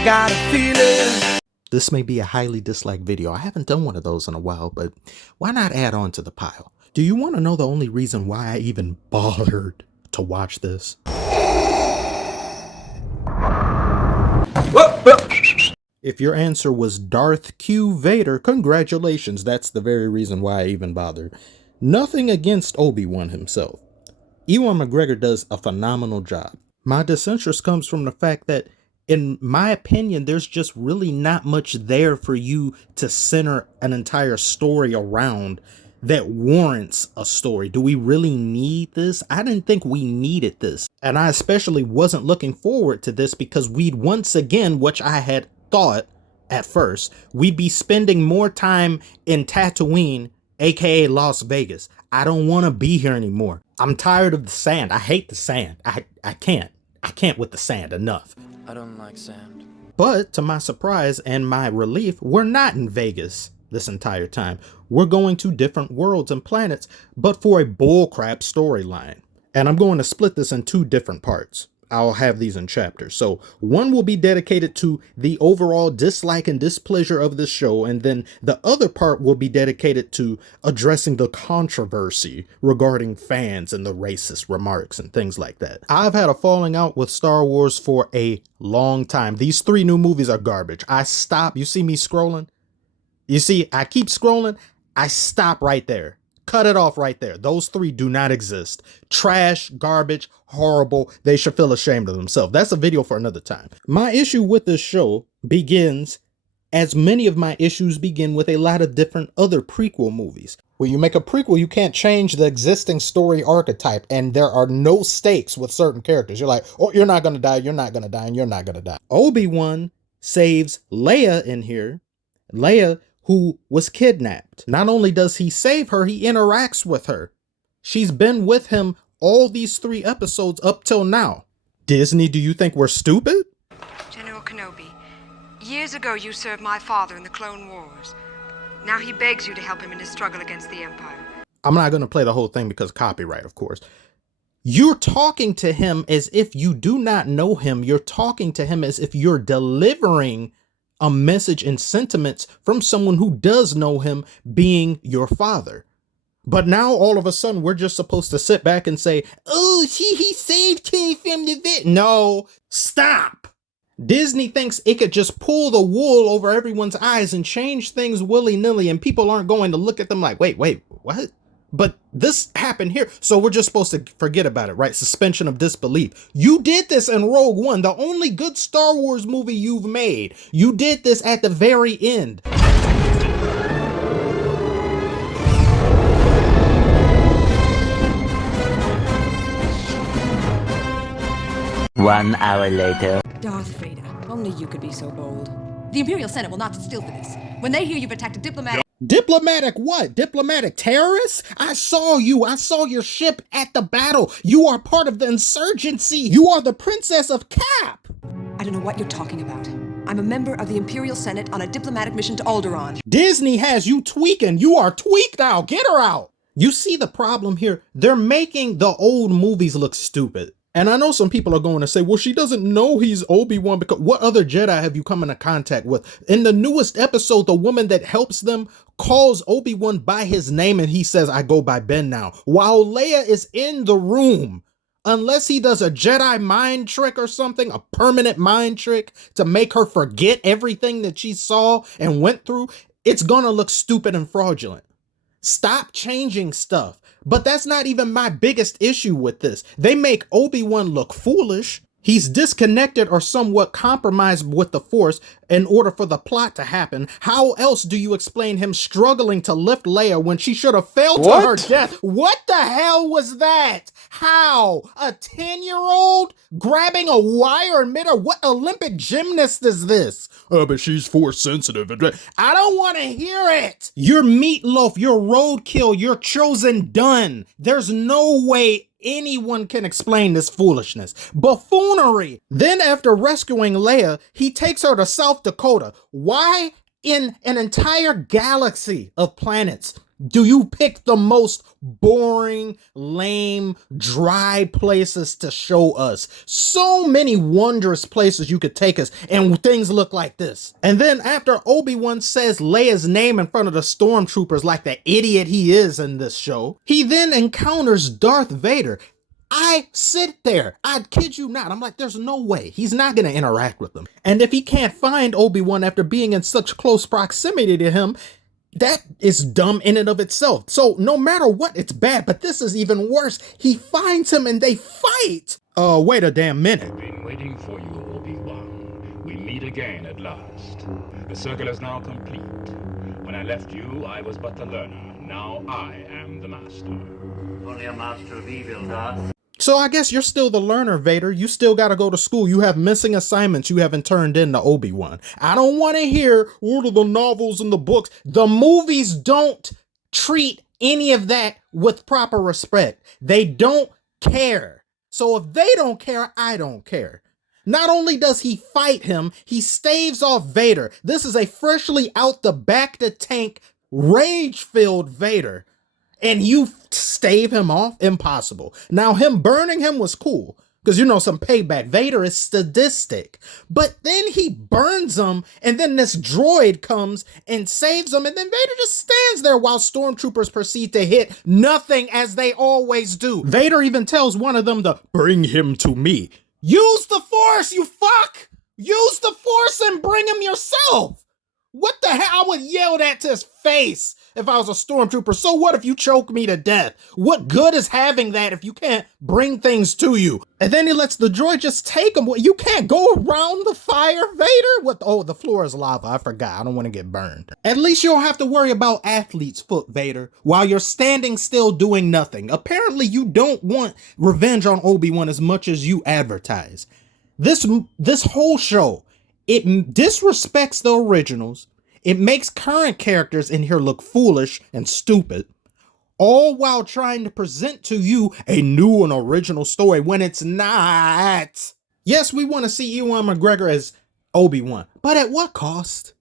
I got a feeling. This may be a highly disliked video. I haven't done one of those in a while, but why not add on to the pile? Do you want to know the only reason why I even bothered to watch this? If your answer was Darth Q Vader, congratulations, that's the very reason why I even bothered. Nothing against Obi-Wan himself. Ewan McGregor does a phenomenal job. My disinterest comes from the fact that, in my opinion, there's just really not much there for you to center an entire story around that warrants a story. Do we really need this? I didn't think we needed this. And I especially wasn't looking forward to this because we'd once again, which I had thought at first, we'd be spending more time in Tatooine, aka Las Vegas. I don't want to be here anymore. I'm tired of the sand. I hate the sand. I can't with the sand enough. I don't like sand. But to my surprise and my relief, we're not in Vegas this entire time. We're going to different worlds and planets, but for a bullcrap storyline. And I'm going to split this in two different parts. I'll have these in chapters. So one will be dedicated to the overall dislike and displeasure of this show, and then the other part will be dedicated to addressing the controversy regarding fans and the racist remarks and things like that. I've had a falling out with Star Wars for a long time. These 3 new movies are garbage. I stop. You see me scrolling? You see, I keep scrolling. I stop right there. Cut it off right there. Those 3 do not exist. Trash, garbage, horrible. They should feel ashamed of themselves. That's a video for another time. My issue with this show begins, as many of my issues begin, with a lot of different other prequel movies. When you make a prequel, you can't change the existing story archetype, and there are no stakes with certain characters. You're like, oh, you're not going to die, you're not going to die, and you're not going to die. Obi-Wan saves Leia in here. Leia, who was kidnapped. Not only does he save her, he interacts with her. She's been with him all these 3 episodes up till now. Disney, do you think we're stupid? General Kenobi, years ago you served my father in the Clone Wars. Now he begs you to help him in his struggle against the Empire. I'm not going to play the whole thing because copyright, of course. You're talking to him as if you do not know him. You're talking to him as if you're delivering a message and sentiments from someone who does know him, being your father. But now all of a sudden we're just supposed to sit back and say, oh, he saved him from the vet. No, stop. Disney thinks it could just pull the wool over everyone's eyes and change things willy-nilly, and people aren't going to look at them like, wait, what? But this happened here, so we're just supposed to forget about it, right? Suspension of disbelief. You did this in Rogue One, the only good Star Wars movie you've made. You did this at the very end. One hour later. Darth Vader, only you could be so bold. The Imperial Senate will not sit still for this. When they hear you've attacked a diplomatic... Diplomatic what? Diplomatic terrorists? I saw you. I saw your ship at the battle. You are part of the insurgency. You are the Princess of Cap. I don't know what you're talking about. I'm a member of the Imperial Senate on a diplomatic mission to Alderaan. Disney has you tweaking. You are tweaked now. Get her out. You see the problem here? They're making the old movies look stupid. And I know some people are going to say, well, she doesn't know he's Obi-Wan, because what other Jedi have you come into contact with? In the newest episode, the woman that helps them calls Obi-Wan by his name, and he says, I go by Ben now, while Leia is in the room. Unless he does a Jedi mind trick or something, a permanent mind trick to make her forget everything that she saw and went through, it's gonna look stupid and fraudulent. Stop changing stuff. But that's not even my biggest issue with this. They make Obi-Wan look foolish. He's disconnected or somewhat compromised with the Force in order for the plot to happen. How else do you explain him struggling to lift Leia when she should have fell to her death? What the hell was that? How? A 10-year-old grabbing a wire in midair? What Olympic gymnast is this? Oh, but she's Force sensitive. I don't want to hear it. You're meatloaf, you're roadkill, you're chosen done. There's no way anyone can explain this foolishness. Buffoonery. Then after rescuing Leia, he takes her to South Dakota. Why in an entire galaxy of planets Do you pick the most boring, lame, dry places to show us? So many wondrous places you could take us, and things look like this. And then after Obi-Wan says Leia's name in front of the stormtroopers like the idiot he is in this show, he then encounters Darth Vader. I sit there, I kid you not, I'm like, there's no way. He's not gonna interact with them. And if he can't find Obi-Wan after being in such close proximity to him, that is dumb in and of itself. So no matter what, it's bad, but this is even worse. He finds him and they fight. Wait a damn minute. I've been waiting for you, Obi-Wan. We meet again at last. The circle is now complete. When I left you, I was but the learner. Now I am the master. Only a master of evil, Darth. So I guess you're still the learner, Vader. You still got to go to school. You have missing assignments you haven't turned in to Obi-Wan. I don't want to hear all of the novels and the books. The movies don't treat any of that with proper respect. They don't care. So if they don't care, I don't care. Not only does he fight him, he staves off Vader. This is a freshly out the back to tank, rage-filled Vader. And you stave him off? Impossible. Now, him burning him was cool, because you know some payback. Vader is sadistic. But then he burns him, and then this droid comes and saves him, and then Vader just stands there while stormtroopers proceed to hit nothing, as they always do. Vader even tells one of them to bring him to me. Use the Force, you fuck! Use the Force and bring him yourself! What the hell? I would yell that to his face if I was a stormtrooper. So what if you choke me to death? What good is having that if you can't bring things to you? And then he lets the droid just take him. You can't go around the fire, Vader? What? Oh, the floor is lava. I forgot. I don't want to get burned. At least you don't have to worry about athlete's foot, Vader, while you're standing still doing nothing. Apparently, you don't want revenge on Obi-Wan as much as you advertise. This whole show, it disrespects the originals. It makes current characters in here look foolish and stupid, all while trying to present to you a new and original story when it's not. Yes, we want to see Ewan McGregor as Obi-Wan, but at what cost?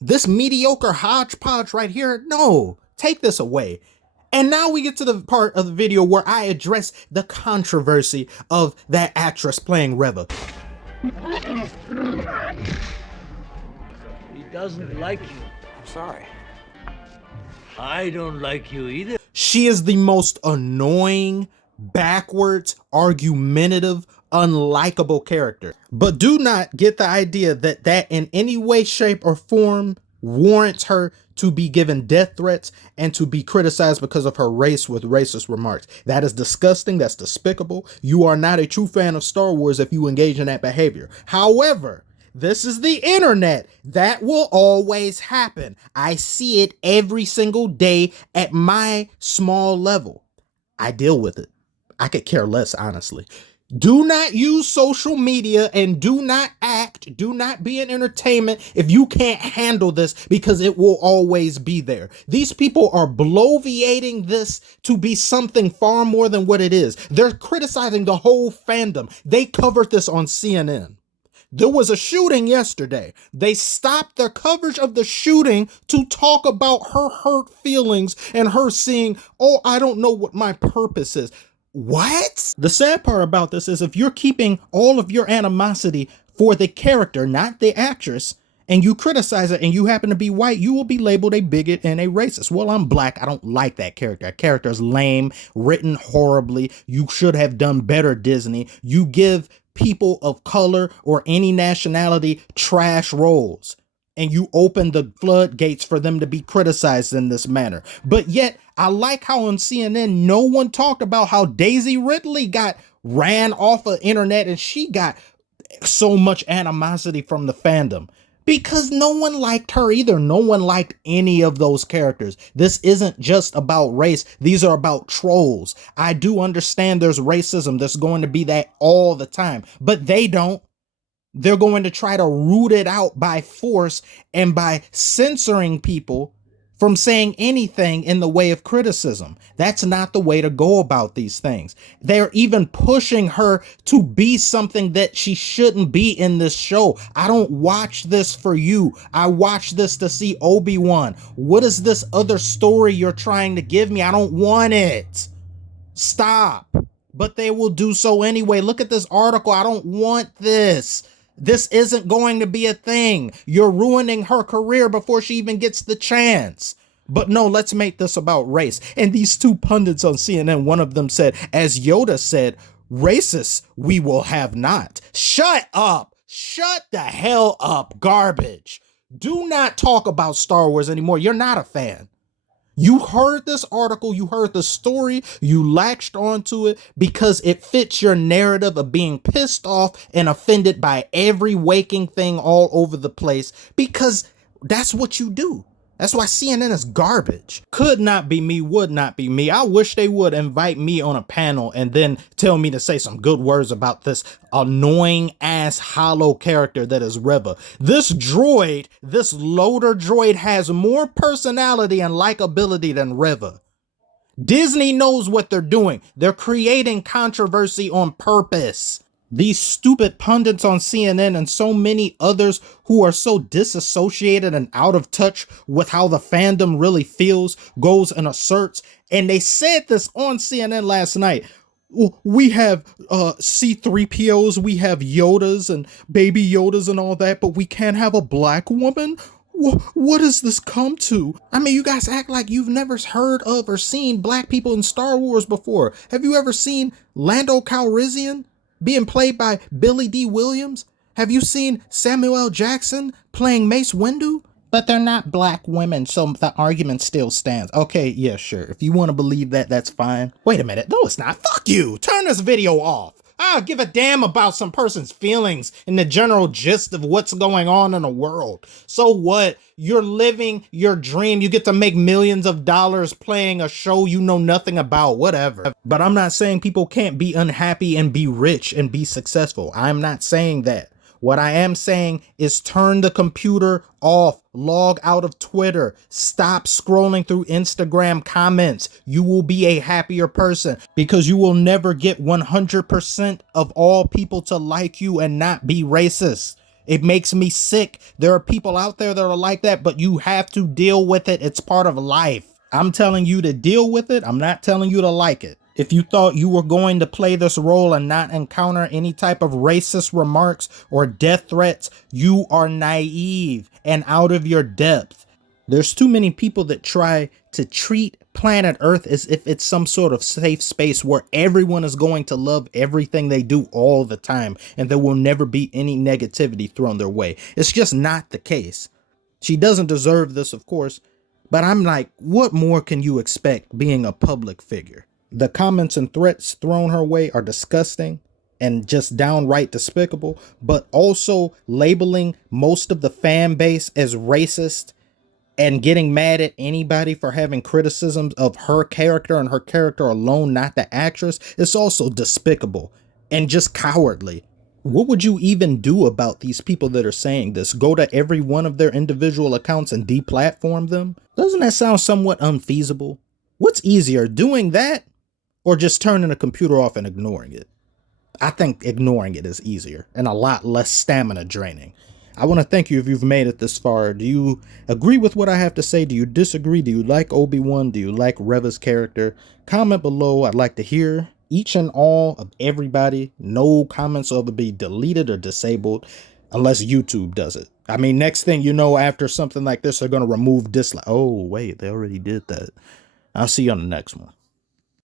This mediocre hodgepodge right here? No, take this away. And now we get to the part of the video where I address the controversy of that actress playing Reva. He doesn't like you. I'm sorry. I don't like you either. She is the most annoying, backwards, argumentative, unlikable character. But do not get the idea that that in any way, shape, or form warrants her to be given death threats and to be criticized because of her race with racist remarks. That is disgusting. That's despicable. You are not a true fan of Star Wars if you engage in that behavior. However, this is the internet. That will always happen. I see it every single day at my small level. I deal with it. I could care less, honestly. Do not use social media and do not be in entertainment if you can't handle this, because it will always be there. These people are bloviating this to be something far more than what it is. They're criticizing the whole fandom. They covered this on CNN. There was a shooting yesterday. They stopped their coverage of the shooting to talk about her hurt feelings and her seeing, oh, I don't know what my purpose is. What? The sad part about this is if you're keeping all of your animosity for the character, not the actress, and you criticize it and you happen to be white, you will be labeled a bigot and a racist. Well, I'm black. I don't like that character. That character is lame, written horribly. You should have done better, Disney. You give people of color or any nationality trash roles, and you open the floodgates for them to be criticized in this manner. But yet, I like how on CNN, no one talked about how Daisy Ridley got ran off of internet and she got so much animosity from the fandom. Because no one liked her either. No one liked any of those characters. This isn't just about race. These are about trolls. I do understand there's racism. There's going to be that all the time. But they don't. They're going to try to root it out by force and by censoring people from saying anything in the way of criticism. That's not the way to go about these things. They're even pushing her to be something that she shouldn't be in this show. I don't watch this for you. I watch this to see Obi-Wan. What is this other story you're trying to give me? I don't want it. Stop. But they will do so anyway. Look at this article. I don't want this. This isn't going to be a thing. You're ruining her career before she even gets the chance. But no, let's make this about race. And these two pundits on CNN, one of them said, as Yoda said, racists we will have not. Shut up. Shut the hell up, garbage. Do not talk about Star Wars anymore. You're not a fan. You heard this article, you heard the story, you latched onto it because it fits your narrative of being pissed off and offended by every waking thing all over the place, because that's what you do. That's why CNN is garbage. Could not be me, would not be me. I wish they would invite me on a panel and then tell me to say some good words about this annoying ass hollow character that is Reva. This droid, this loader droid, has more personality and likability than Reva. Disney knows what they're doing. They're creating controversy on purpose. These stupid pundits on CNN and so many others who are so disassociated and out of touch with how the fandom really feels goes and asserts, and they said this on CNN last night. We have C-3POs, we have Yodas and baby Yodas and all that, but we can't have a black woman? What does this come to? I mean, you guys act like you've never heard of or seen black people in Star Wars before. Have you ever seen Lando Calrissian being played by Billy D. Williams? Have you seen Samuel L. Jackson playing Mace Windu? But they're not black women, so the argument still stands. Okay, yeah, sure. If you want to believe that, that's fine. Wait a minute. No, it's not. Fuck you. Turn this video off. I don't give a damn about some person's feelings and the general gist of what's going on in the world. So what? You're living your dream. You get to make millions of dollars playing a show you know nothing about, whatever. But I'm not saying people can't be unhappy and be rich and be successful. I'm not saying that. What I am saying is turn the computer off, log out of Twitter, stop scrolling through Instagram comments. You will be a happier person because you will never get 100% of all people to like you and not be racist. It makes me sick. There are people out there that are like that, but you have to deal with it. It's part of life. I'm telling you to deal with it. I'm not telling you to like it. If you thought you were going to play this role and not encounter any type of racist remarks or death threats, you are naive and out of your depth. There's too many people that try to treat planet Earth as if it's some sort of safe space where everyone is going to love everything they do all the time and there will never be any negativity thrown their way. It's just not the case. She doesn't deserve this, of course, but I'm like, what more can you expect being a public figure? The comments and threats thrown her way are disgusting and just downright despicable, but also labeling most of the fan base as racist and getting mad at anybody for having criticisms of her character and her character alone, not the actress, is also despicable and just cowardly. What would you even do about these people that are saying this? Go to every one of their individual accounts and deplatform them? Doesn't that sound somewhat unfeasible? What's easier, doing that or just turning the computer off and ignoring it? I think ignoring it is easier and a lot less stamina draining. I want to thank you if you've made it this far. Do you agree with what I have to say? Do you disagree? Do you like Obi-Wan? Do you like Reva's character? Comment below. I'd like to hear each and all of everybody. No comments will ever be deleted or disabled unless YouTube does it. I mean, next thing you know, after something like this, they're going to remove dislike. Oh, wait, they already did that. I'll see you on the next one.